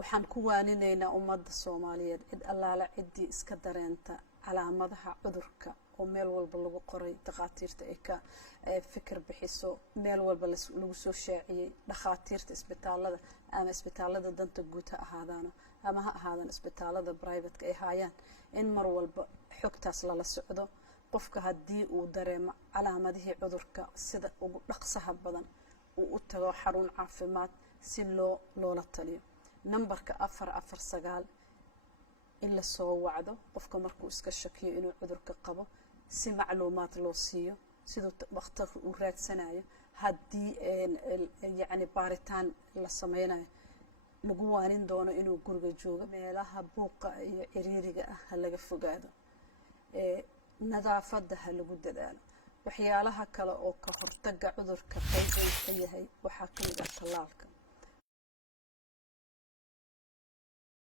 waxaan ku waaninaynaa ummadda Soomaaliyeed cid allaala ciddii iska dareenta calaamadaha cudurka oo meel walba lagu qoray dhaqaatiirta ay ka fikir bixiso meel walba lagu soo shaaciyay dhaqaatiirta isbitaalada ama isbitaalada danta guud ha ahaadaan ama ha ahaadaan isbitaalada private ay hayaan in mar walba xogtaas la socdo qofka haddii uu dareemo calaamadihii cudurka sida ugu dhaqsaha badan uu u tago xarun caafimaad si loola taliyo numberka 449 in la soo wacdo qofka markuu iska shakiyo inuu cudurka qabo si macluumaad loo siiyo sidoo waqti uu raadsanayo haddii yani baaritaan la sameynayo lagu waanin doono inuu guriga joogo meelaha buuqa iyo ciriiriga ah laga fogaado nadaafadda lagu dadaalo waxyaalaha kale oo ka hortagga cudurka qayb ka yahay waxa ka mid ah tallaalka